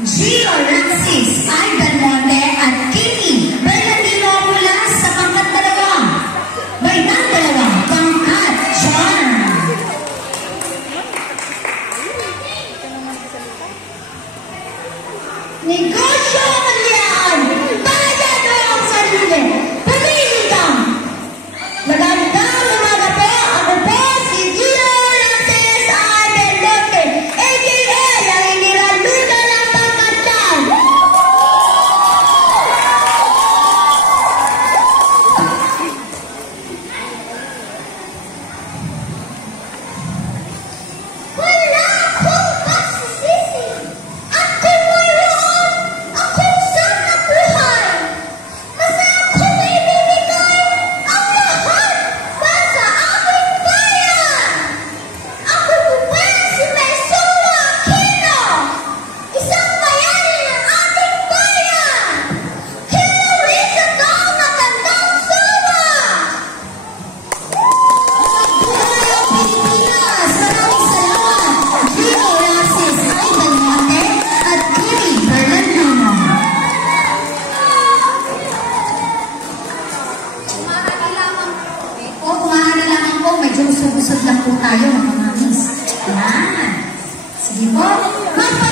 Gio Lancis, Ay Belmonte at Kimi Bernardino mula sa pangkat 2. May nang 2, pangkat John. Negosyo yan! Bayad mo ang sarili! Pumili ka! Magandang umaga po! Ako po si Gio Lancis Ay Belmonte, a.k.a. ang iniraluda ng pangkatyan! Wala akong pagsisisi! Ako mayroon! Akong siyang nabuhay! Kasi ako may bibigay ang lahat para sa aking bayan! Ako po pala si Mesoa Aquino! Isang bayani ng ating bayan! Kinulis ito ang magandang sawa! Buhay ang Pilipinas! Maraming salamat! Gio Lancis Ay Belmonte at Kimi Bernardino. Kumahari lamang po, medyo usog-usog lang po tayo mga mamis. Yan. Sige po.